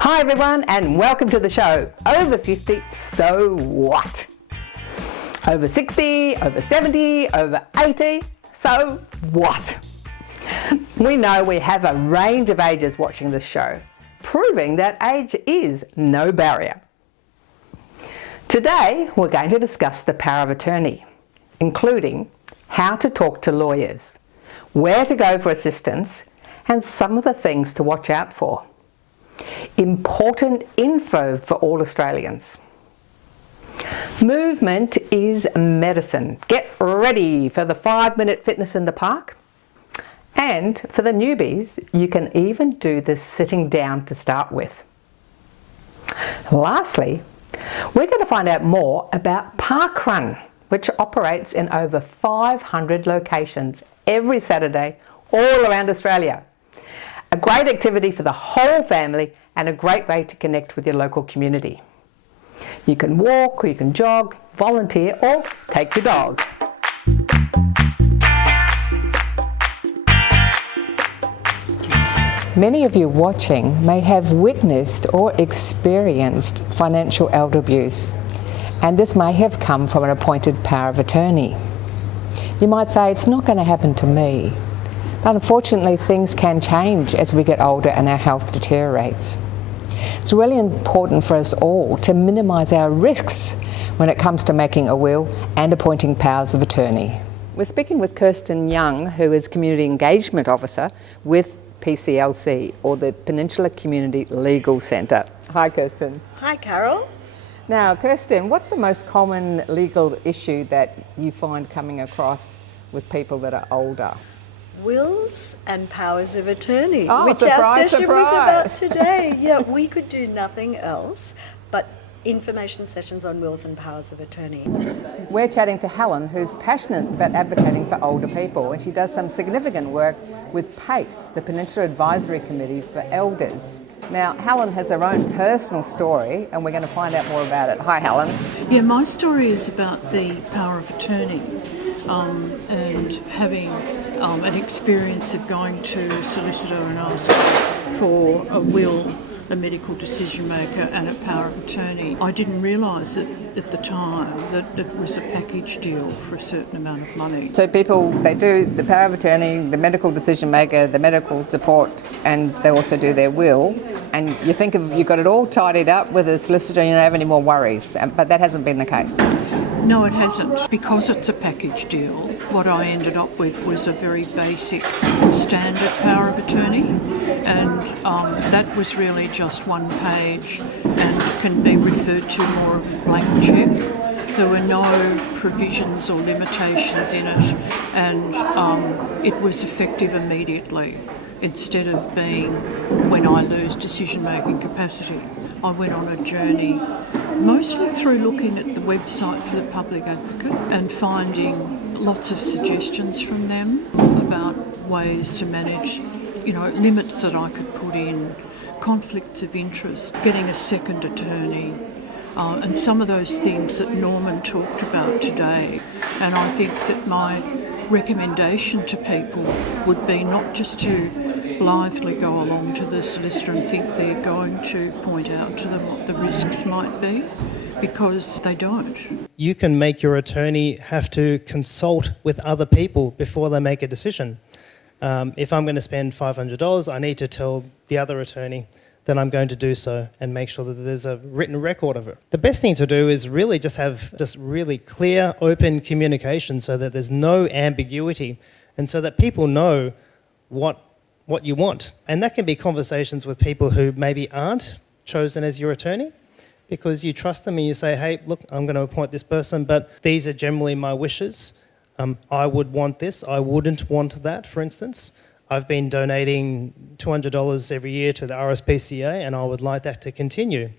Hi everyone and welcome to the show. Over 50, so what? Over 60, over 70, over 80, so what? We know we have a range of ages watching this show, proving that age is no barrier. Today we're going to discuss the power of attorney, including how to talk to lawyers, where to go for assistance, and some of the things to watch out for. Important info for all Australians. Movement is medicine. Get ready for the 5-minute fitness in the park. And for the newbies, you can even do this sitting down to start with. Lastly, we're going to find out more about parkrun, which operates in over 500 locations every Saturday all around Australia. A great activity for the whole family and a great way to connect with your local community. You can walk or you can jog, volunteer or take your dog. Many of you watching may have witnessed or experienced financial elder abuse, and this may have come from an appointed power of attorney. You might say, it's not going to happen to me. But unfortunately, things can change as we get older and our health deteriorates. It's really important for us all to minimise our risks when it comes to making a will and appointing powers of attorney. We're speaking with Kirsten Young, who is Community Engagement Officer with PCLC, or the Peninsula Community Legal Centre. Hi Kirsten. Hi Carol. Now Kirsten, what's the most common legal issue that you find coming across with people that are older? Wills and powers of attorney, which our session surprise. was about today. Yeah, we could do nothing else but information sessions on wills and powers of attorney. We're chatting to Helen, who's passionate about advocating for older people, and she does some significant work with PACE, the Peninsula Advisory Committee for Elders. Now, Helen has her own personal story, and we're going to find out more about it. Hi, Helen. Yeah, my story is about the power of attorney and having an experience of going to a solicitor and ask for a will, a medical decision maker and a power of attorney. I didn't realise at the time that it was a package deal for a certain amount of money. So people, they do the power of attorney, the medical decision maker, the medical support, and they also do their will. And you think you've got it all tidied up with a solicitor and you don't have any more worries, but that hasn't been the case. No, it hasn't. Because it's a package deal, what I ended up with was a very basic standard power of attorney, and that was really just one page and can be referred to more of a blank check. There were no provisions or limitations in it, and it was effective immediately instead of being when I lose decision-making capacity. I went on a journey mostly through looking at the website for the Public Advocate and finding lots of suggestions from them about ways to manage, limits that I could put in, conflicts of interest, getting a second attorney, and some of those things that Norman talked about today. And I think that my recommendation to people would be not just to blithely go along to the solicitor and think they're going to point out to them what the risks might be, because they don't. You can make your attorney have to consult with other people before they make a decision. If I'm going to spend $500, I need to tell the other attorney that I'm going to do so and make sure that there's a written record of it. The best thing to do is really just have really clear, open communication so that there's no ambiguity and so that people know what you want. And that can be conversations with people who maybe aren't chosen as your attorney, because you trust them and you say, hey, look, I'm going to appoint this person, but these are generally my wishes. I would want this, I wouldn't want that, for instance. I've been donating $200 every year to the RSPCA and I would like that to continue.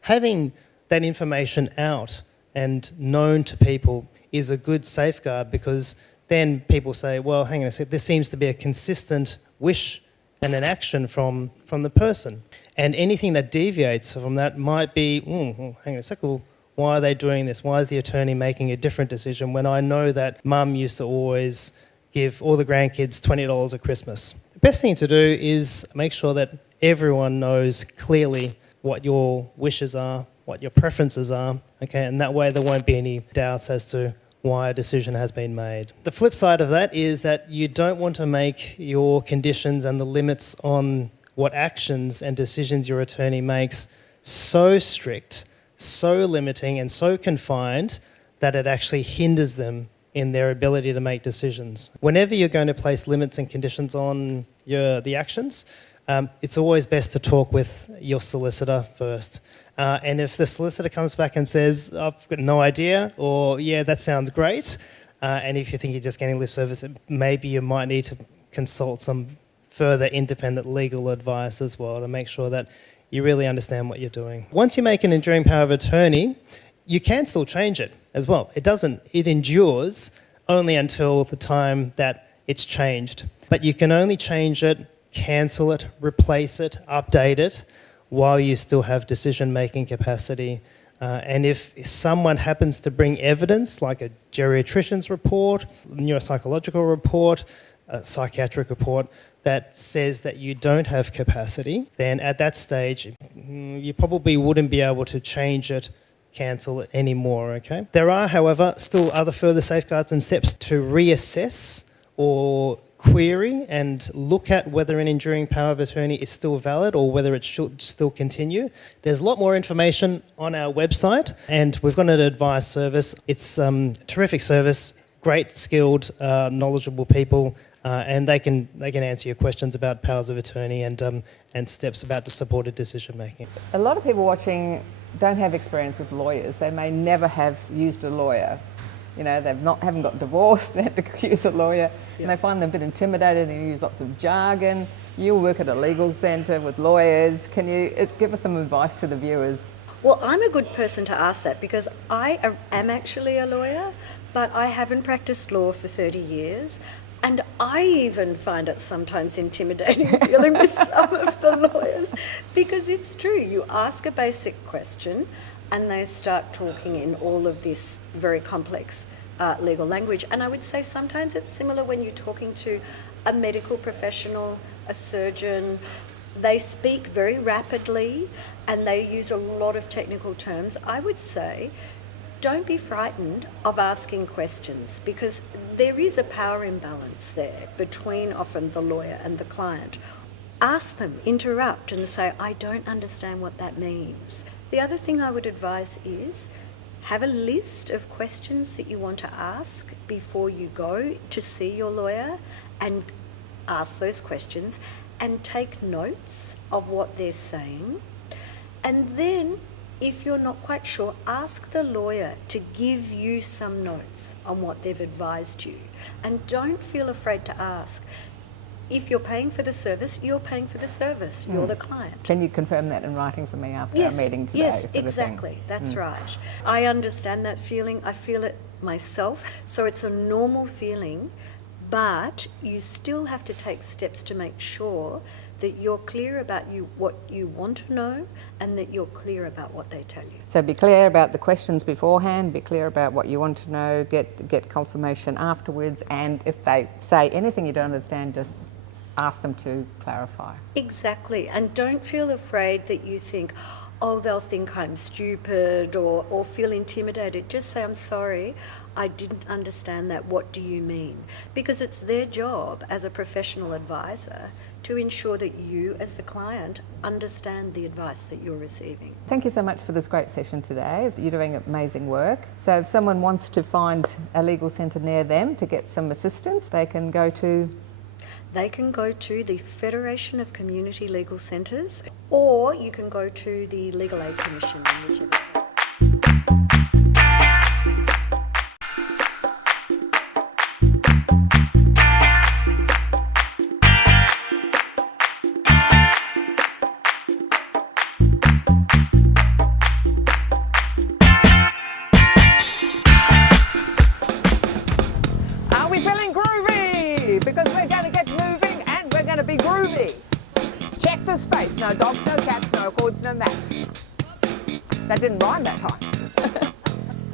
Having that information out and known to people is a good safeguard, because then people say, well, hang on a second, there seems to be a consistent wish and an action from the person. And anything that deviates from that might be, hang on a second, why are they doing this? Why is the attorney making a different decision when I know that mum used to always give all the grandkids $20 at Christmas? The best thing to do is make sure that everyone knows clearly what your wishes are, what your preferences are, okay, and that way there won't be any doubts as to why a decision has been made. The flip side of that is that you don't want to make your conditions and the limits on what actions and decisions your attorney makes so strict, so limiting and so confined that it actually hinders them in their ability to make decisions. Whenever you're going to place limits and conditions on the actions, it's always best to talk with your solicitor first. And if the solicitor comes back and says, I've got no idea, or yeah, that sounds great, and if you think you're just getting lip service, maybe you might need to consult some further independent legal advice as well to make sure that you really understand what you're doing. Once you make an enduring power of attorney, you can still change it as well. It endures only until the time that it's changed. But you can only change it, cancel it, replace it, update it, while you still have decision-making capacity. And if someone happens to bring evidence, like a geriatrician's report, neuropsychological report, a psychiatric report, that says that you don't have capacity, then at that stage, you probably wouldn't be able to change it, cancel it anymore, okay? There are, however, still other further safeguards and steps to reassess or query and look at whether an enduring power of attorney is still valid or whether it should still continue. There's a lot more information on our website, and we've got an advice service. It's a terrific service, great, skilled, knowledgeable people, and they can answer your questions about powers of attorney and steps about the supported decision making. A lot of people watching don't have experience with lawyers. They may never have used a lawyer. You know, haven't got divorced, they had to use a lawyer, and they find them a bit intimidated and use lots of jargon. You work at a legal centre with lawyers. Can you give us some advice to the viewers? Well, I'm a good person to ask that because I am actually a lawyer, but I haven't practiced law for 30 years. And I even find it sometimes intimidating dealing with some of the lawyers, because it's true. You ask a basic question and they start talking in all of this very complex legal language. And I would say sometimes it's similar when you're talking to a medical professional, a surgeon. They speak very rapidly and they use a lot of technical terms. I would say don't be frightened of asking questions, because there is a power imbalance there between often the lawyer and the client. Ask them, interrupt and say, I don't understand what that means. The other thing I would advise is have a list of questions that you want to ask before you go to see your lawyer, and ask those questions and take notes of what they're saying. And then, if you're not quite sure, ask the lawyer to give you some notes on what they've advised you. And don't feel afraid to ask. If you're paying for the service, you're paying for the service. You're the client. Can you confirm that in writing for me after our meeting today? Yes, exactly. That's right. I understand that feeling. I feel it myself. So it's a normal feeling, but you still have to take steps to make sure that you're clear about what you want to know, and that you're clear about what they tell you. So be clear about the questions beforehand, be clear about what you want to know, get confirmation afterwards, and if they say anything you don't understand, just ask them to clarify. Exactly, and don't feel afraid that you think, oh, they'll think I'm stupid or feel intimidated. Just say, I'm sorry, I didn't understand that. What do you mean? Because it's their job as a professional advisor to ensure that you, as the client, understand the advice that you're receiving. Thank you so much for this great session today. You're doing amazing work. So if someone wants to find a legal centre near them to get some assistance, they can go to the Federation of Community Legal Centres, or you can go to the Legal Aid Commission. because we're going to get moving and we're going to be groovy. Check the space. No dogs, no cats, no accords, no mats. That didn't rhyme that time.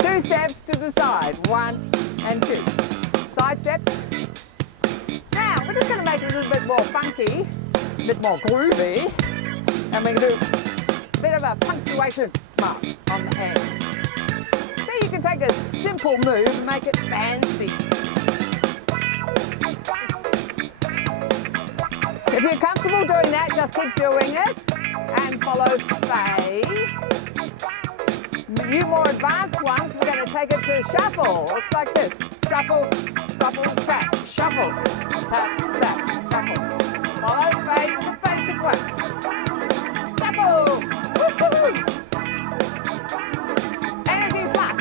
2 steps to the side. 1 and 2. Side step. Now, we're just going to make it a little bit more funky, a bit more groovy. And we're going to do a bit of a punctuation mark on the end. So you can take a simple move and make it fancy. If you're comfortable doing that, just keep doing it and follow Faye. You more advanced ones, we're going to take it to shuffle. Looks like this. Shuffle, shuffle, tap, shuffle, tap, tap, shuffle. Follow Faye for the basic one. Shuffle! Woo-hoo! Energy plus.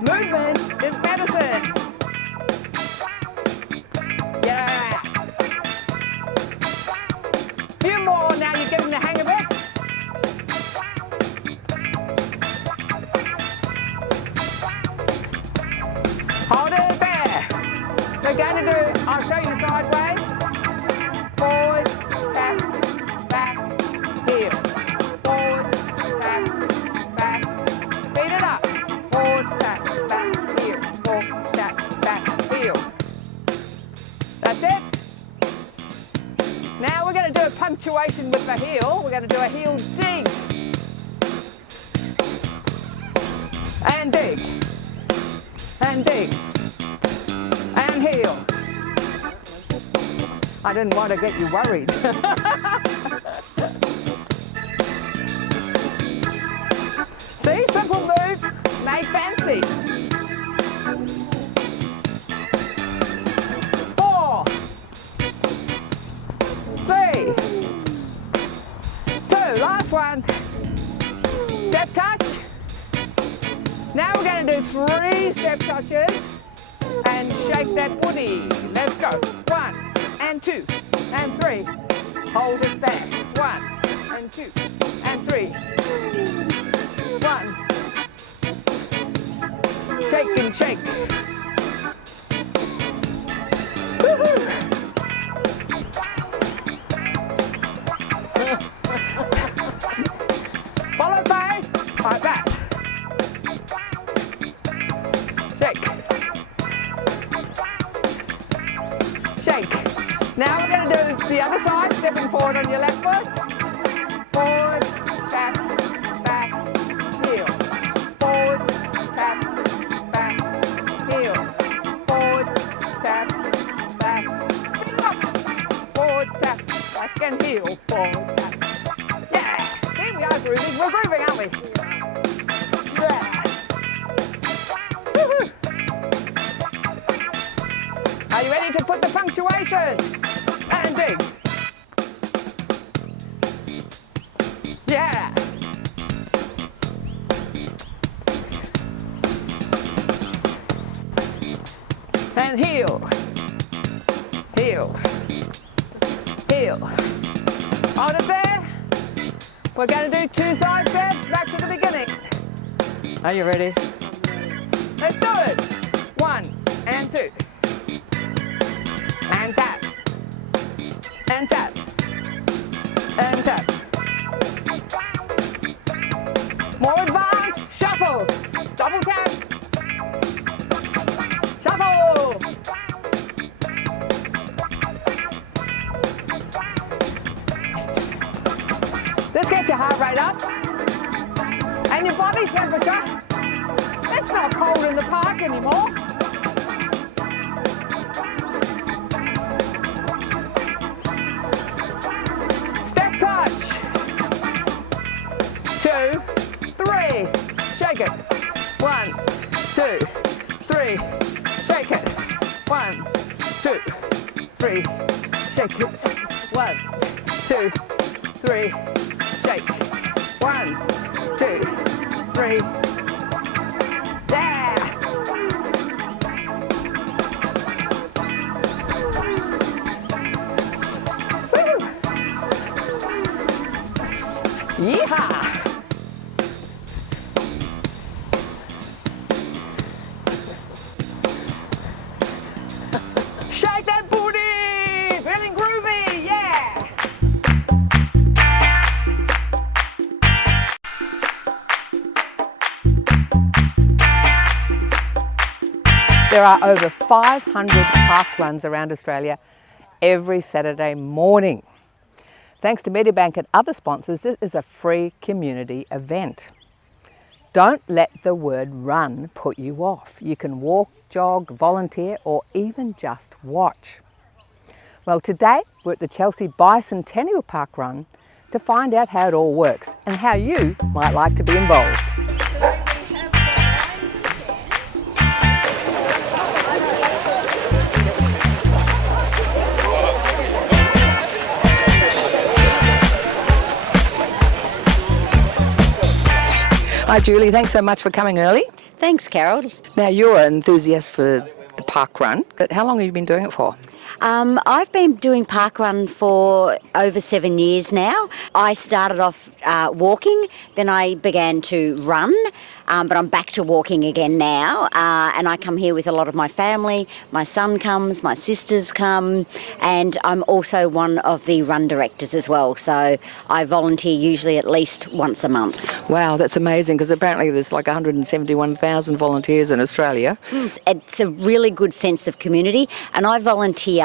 Movement is medicine. Yeah. Few more, now you're getting the hang of it. Hold it there. We're going to do, I'll show you sideways. Forward, tap, back, heel. Forward, tap, back. Speed it up. Forward, tap, back, heel. Forward, tap, back, heel. That's it. Now we're going to do a punctuation with the heel. We're going to do a heel dig. And dig. And dig. And heel. I didn't want to get you worried. See, simple move, made fancy. 4, 3, 2, last one. Step touch. Now we're going to do 3 step touches and shake that woody. Let's go. 1 and 2 and 3. Hold it there. 1 and 2 and 3. 1. Shake and shake. Woo-hoo. Follow Faye. Like that. Shake. Shake. Now we're going to do the other side, stepping forward on your left foot. Forward, tap, back, heel. Forward, tap, back, heel. Forward, tap, back. Speed it up. Forward, tap, back and heel. Forward, tap. Yeah. See, we are grooving. We're grooving, aren't we? Yeah. Woo-hoo. Are you ready to put the punctuation? And dig. Yeah. And heel. Heel. Heel. Hold it there. We're going to do 2 side steps back to the beginning. Are you ready? Let's do it. 1 and 2. And tap. And tap. And tap. More advanced. Shuffle. Double tap. Shuffle. This gets your heart rate up. And your body temperature. It's not cold in the park anymore. Step touch. 2, 3. Shake it. 1, 2, 3. Shake it. 1, 2, 3. Shake it. 1, 2, 3. Shake. 1, 2, 3. Yeah! Woo! Yeehaw! There are over 500 park runs around Australia every Saturday morning. Thanks to Medibank and other sponsors, this is a free community event. Don't let the word run put you off. You can walk, jog, volunteer, or even just watch. Well, today we're at the Chelsea Bicentennial Park Run to find out how it all works and how you might like to be involved. Hi Julie, thanks so much for coming early. Thanks, Carol. Now you're an enthusiast for the park run, but how long have you been doing it for? I've been doing parkrun for over 7 years now. I started off walking, then I began to run, but I'm back to walking again now. And I come here with a lot of my family. My son comes, my sisters come, and I'm also one of the run directors as well. So I volunteer usually at least once a month. Wow, that's amazing, because apparently there's like 171,000 volunteers in Australia. It's a really good sense of community, and I volunteer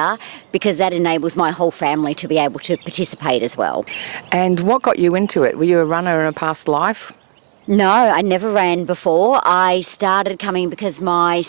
because that enables my whole family to be able to participate as well. And what got you into it? Were you a runner in a past life? No, I never ran before. I started coming because my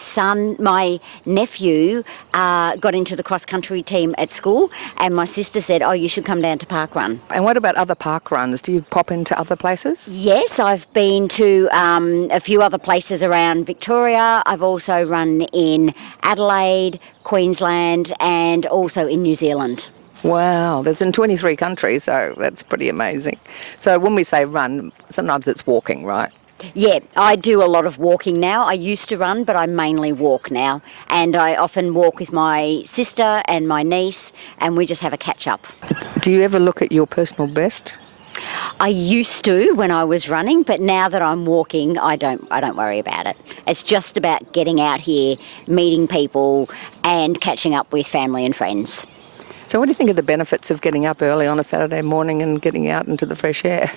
nephew got into the cross-country team at school, and my sister said, oh, you should come down to parkrun. And what about other park runs? Do you pop into other places? Yes, I've been to a few other places around Victoria. I've also run in Adelaide, Queensland, and also in New Zealand. Wow, there's in 23 countries, so that's pretty amazing. So when we say run, sometimes it's walking, right? Yeah, I do a lot of walking now. I used to run, but I mainly walk now. And I often walk with my sister and my niece, and we just have a catch-up. Do you ever look at your personal best? I used to when I was running, but now that I'm walking, I don't worry about it. It's just about getting out here, meeting people, and catching up with family and friends. So what do you think of the benefits of getting up early on a Saturday morning and getting out into the fresh air?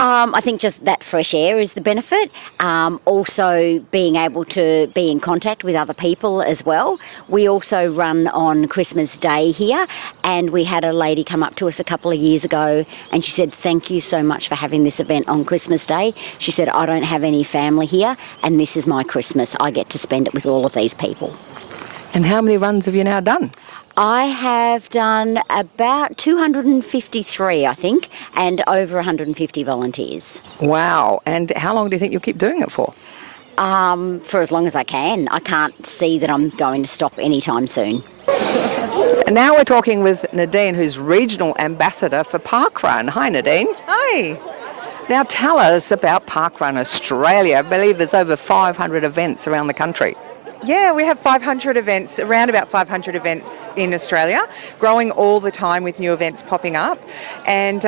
I think just that fresh air is the benefit. Also being able to be in contact with other people as well. We also run on Christmas Day here, and we had a lady come up to us a couple of years ago and she said, thank you so much for having this event on Christmas Day. She said, I don't have any family here and this is my Christmas. I get to spend it with all of these people. And how many runs have you now done? I have done about 253, I think, and over 150 volunteers. Wow. And how long do you think you'll keep doing it for? For as long as I can. I can't see that I'm going to stop anytime soon. And now we're talking with Nadine, who's Regional Ambassador for Parkrun. Hi, Nadine. Hi. Now tell us about Parkrun Australia. I believe there's over 500 events around the country. Yeah, we have 500 events, around about 500 events in Australia, growing all the time with new events popping up. And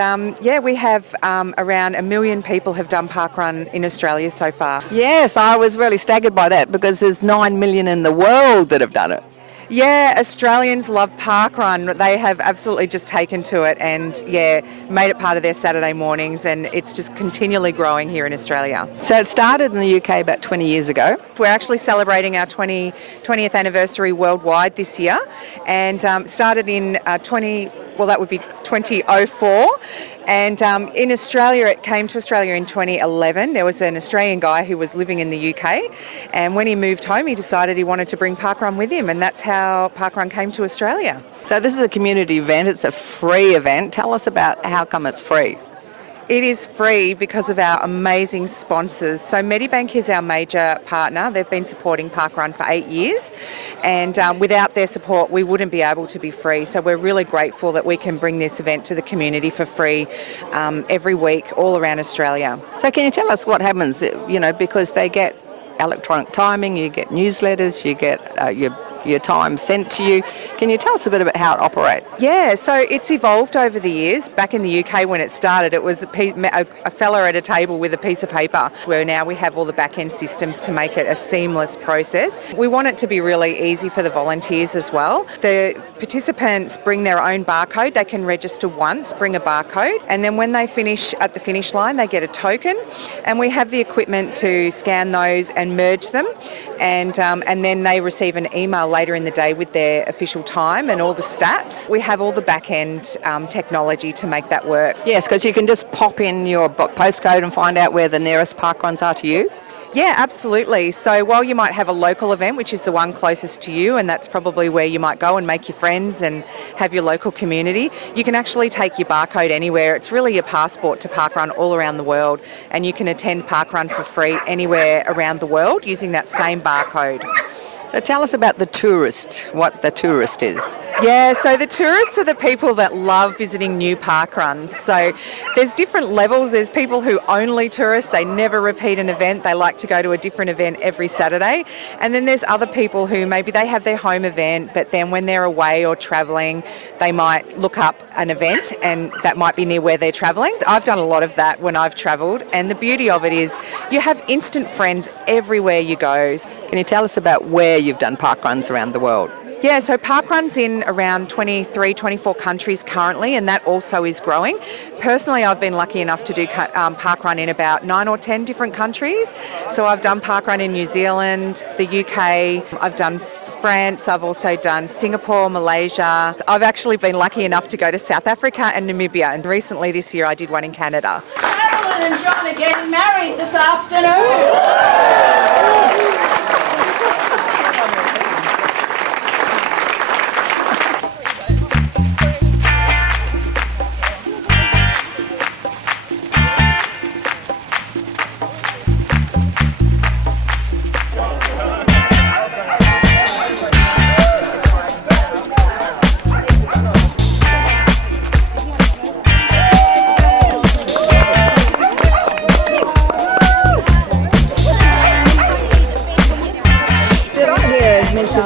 we have around 1 million people have done parkrun in Australia so far. Yes, I was really staggered by that because there's 9 million in the world that have done it. Yeah, Australians love parkrun. They have absolutely just taken to it and, made it part of their Saturday mornings, and it's just continually growing here in Australia. So it started in the UK about 20 years ago. We're actually celebrating our 20th anniversary worldwide this year, and started in 2004. And in Australia, it came to Australia in 2011. There was an Australian guy who was living in the UK, and when he moved home, he decided he wanted to bring parkrun with him, and that's how parkrun came to Australia. So this is a community event. It's a free event. Tell us about how come it's free. It is free because of our amazing sponsors. So Medibank is our major partner. They've been supporting parkrun for 8 years, and without their support we wouldn't be able to be free. So we're really grateful that we can bring this event to the community for free every week all around Australia. So can you tell us what happens, because they get electronic timing, you get newsletters, you get your your time sent to you. Can you tell us a bit about how it operates? Yeah, so it's evolved over the years. Back in the UK when it started, it was a fella at a table with a piece of paper, where now we have all the back-end systems to make it a seamless process. We want it to be really easy for the volunteers as well. The participants bring their own barcode. They can register once, bring a barcode, and then when they finish at the finish line, they get a token, and we have the equipment to scan those and merge them, and then they receive an email later in the day with their official time and all the stats. We have all the back-end technology to make that work. Yes, because you can just pop in your postcode and find out where the nearest parkruns are to you. Yeah, absolutely. So while you might have a local event, which is the one closest to you, and that's probably where you might go and make your friends and have your local community, you can actually take your barcode anywhere. It's really your passport to parkrun all around the world, and you can attend parkrun for free anywhere around the world using that same barcode. So tell us about the tourist, what the tourist is. Yeah, so the tourists are the people that love visiting new parkruns. So there's different levels. There's people who only tourists, they never repeat an event, they like to go to a different event every Saturday. And then there's other people who maybe they have their home event, but then when they're away or travelling, they might look up an event and that might be near where they're travelling. I've done a lot of that when I've travelled, and the beauty of it is you have instant friends everywhere you go. Can you tell us about where you've done parkruns around the world? Yeah, so parkrun's in around 23, 24 countries currently, and that also is growing. Personally, I've been lucky enough to do parkrun in about 9 or 10 different countries. So I've done parkrun in New Zealand, the UK, I've done France, I've also done Singapore, Malaysia. I've actually been lucky enough to go to South Africa and Namibia, and recently this year I did one in Canada. Carolyn and John are getting married this afternoon.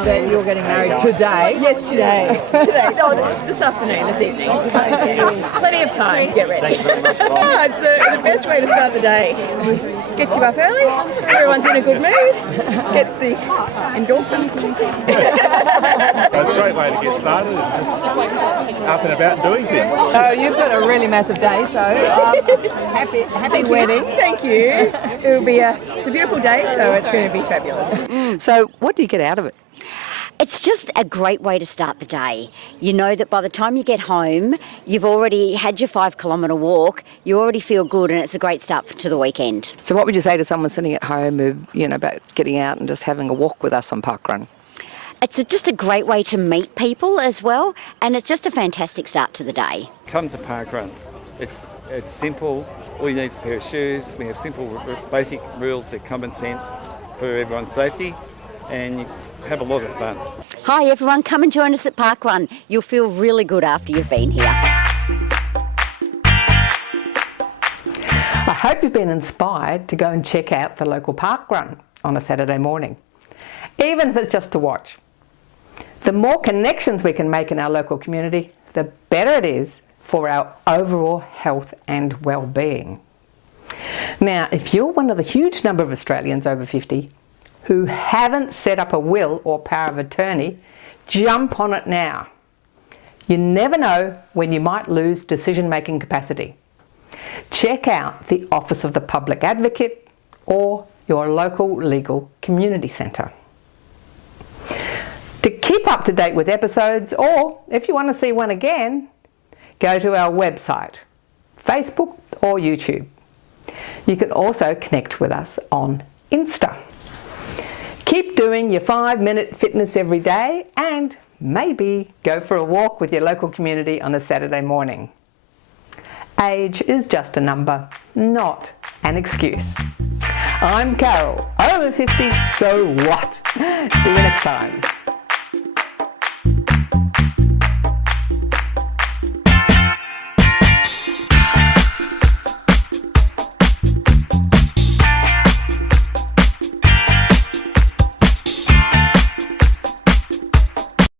That you're getting married today. Yes, today. No, this afternoon, this evening. Plenty of time to get ready. Thank you very much, it's the best way to start the day. Gets you up early, everyone's in a good mood, gets the endorphins pumping. It's a great way to get started, just up and about doing things. So you've got a really massive day, so happy wedding. Thank you. It's a beautiful day, so it's going to be fabulous. So what do you get out of it? It's just a great way to start the day. You know that by the time you get home, you've already had your 5 kilometre walk, you already feel good, and it's a great start to the weekend. So what would you say to someone sitting at home who, about getting out and just having a walk with us on parkrun? It's just a great way to meet people as well, and it's just a fantastic start to the day. Come to parkrun. It's simple. All you need is a pair of shoes. We have simple, basic rules. They're common sense for everyone's safety, and you have a lot of fun. Hi everyone, come and join us at Parkrun. You'll feel really good after you've been here. I hope you've been inspired to go and check out the local parkrun on a Saturday morning, even if it's just to watch. The more connections we can make in our local community, the better it is for our overall health and well-being. Now, if you're one of the huge number of Australians over 50 who haven't set up a will or power of attorney, jump on it now. You never know when you might lose decision-making capacity. Check out the Office of the Public Advocate or your local legal community centre. To keep up to date with episodes, or if you want to see one again, go to our website, Facebook or YouTube. You can also connect with us on Insta. Keep doing your 5-minute fitness every day, and maybe go for a walk with your local community on a Saturday morning. Age is just a number, not an excuse. I'm Carol, over 50, so what? See you next time.